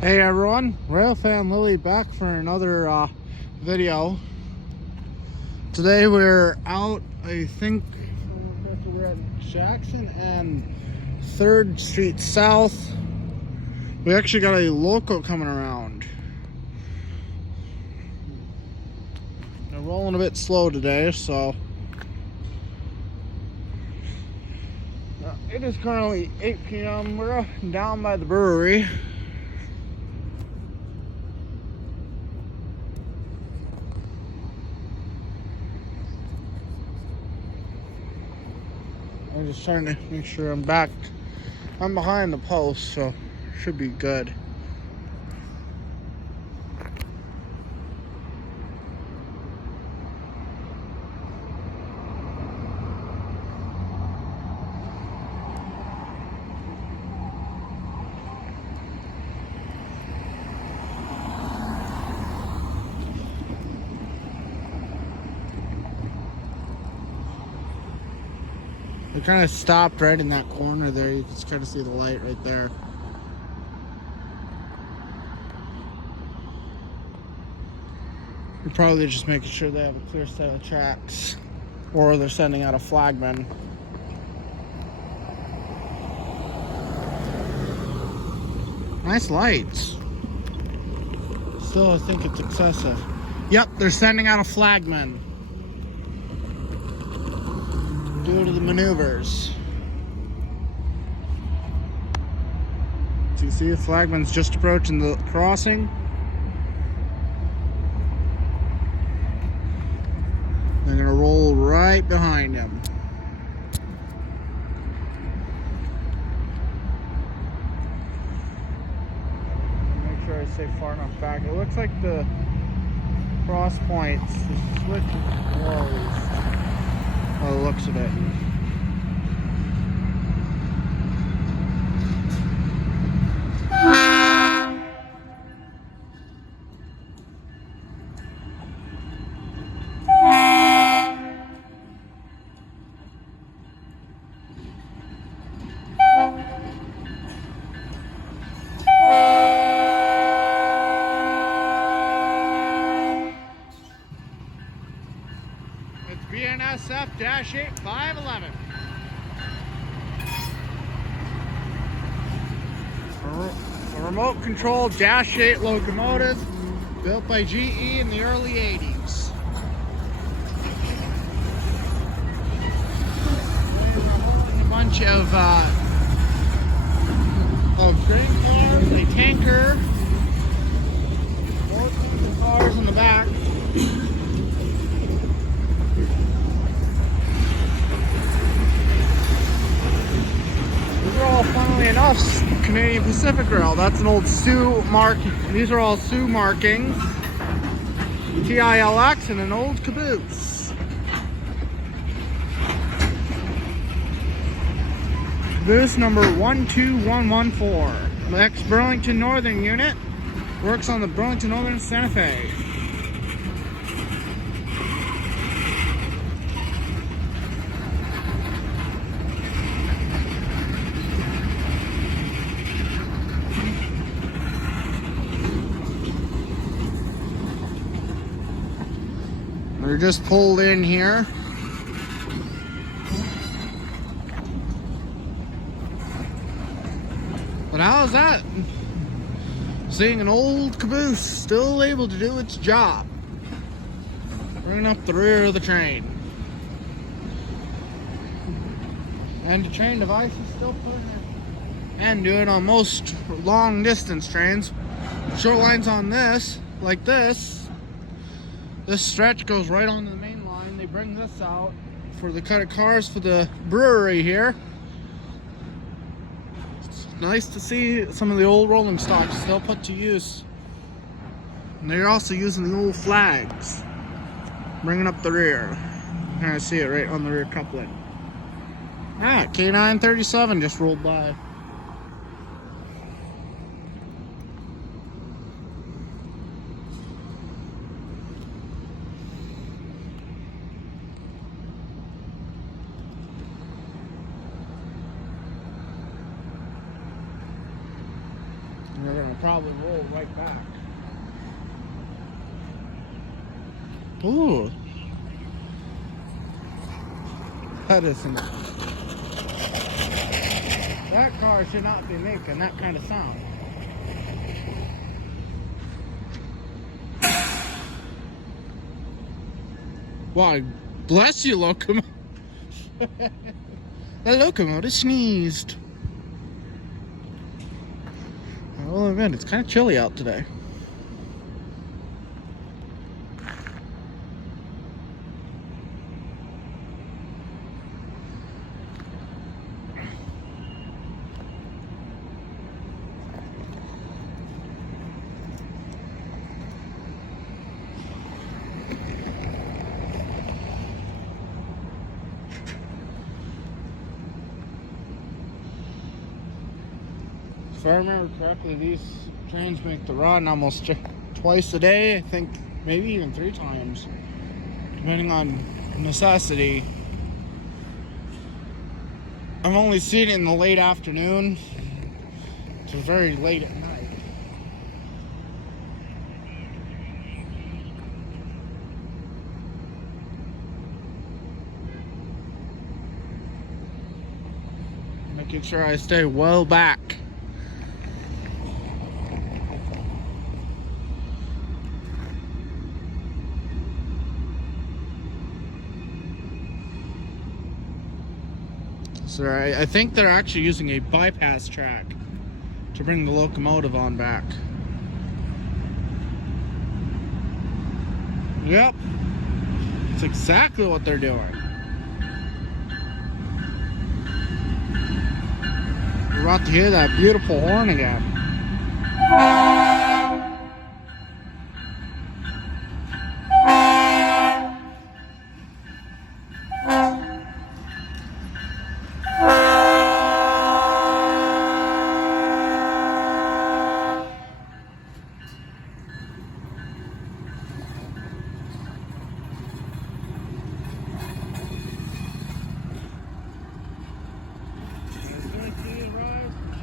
Hey everyone, Railfan Lily back for another video. Today we're out, I think we're at Jackson and 3rd Street South. We actually got a loco coming around. They're rolling a bit slow today, so it is currently 8 p.m. We're down by the brewery. I'm just trying to make sure I'm back. I'm behind the post, so should be good. We kind of stopped right in that corner there. You can just kind of see the light right there. They're probably just making sure they have a clear set of tracks, or they're sending out a flagman. Nice lights. Still, I think it's excessive. Yep, they're sending out a flagman due to the maneuvers. So you see the flagman's just approaching the crossing. They're gonna roll right behind him. Make sure I stay far enough back. It looks like the cross points, the switch is closed. By the looks of it. It's BNSF-8511. A remote controlled -8 locomotive built by GE in the early 80s. A bunch of grain cars, a tanker, more cars in the back. Funnily enough, Canadian Pacific Rail. That's an old Sioux mark. These are all Sioux markings. TILX and an old caboose. Caboose number 12114. The ex-Burlington Northern unit works on the Burlington Northern Santa Fe. We're just pulled in here. But how is that? Seeing an old caboose still able to do its job. Bringing up the rear of the train. And the train device is still putting it and do it on most long distance trains. Short lines on this, like this. This stretch goes right onto the main line. They bring this out for the cut of cars for the brewery here. It's nice to see some of the old rolling stock still put to use. And they're also using the old flags, bringing up the rear. You kind of see it right on the rear coupling. Ah, K937 just rolled by. We're gonna probably roll right back. Ooh. That isn't. That car should not be making that kind of sound. Why, bless you, locomotive. The locomotive sneezed. I will admit, it's kind of chilly out today. If I remember correctly, these trains make the run almost twice a day, I think maybe even 3 times, depending on necessity. I've only seen it in the late afternoon to very late at night. Making sure I stay well back. So I think they're actually using a bypass track to bring the locomotive on back. Yep, it's exactly what they're doing. We're about to hear that beautiful horn again.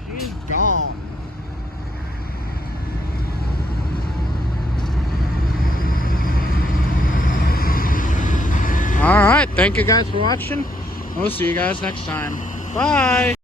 She's gone. Alright, thank you guys for watching. We'll see you guys next time. Bye!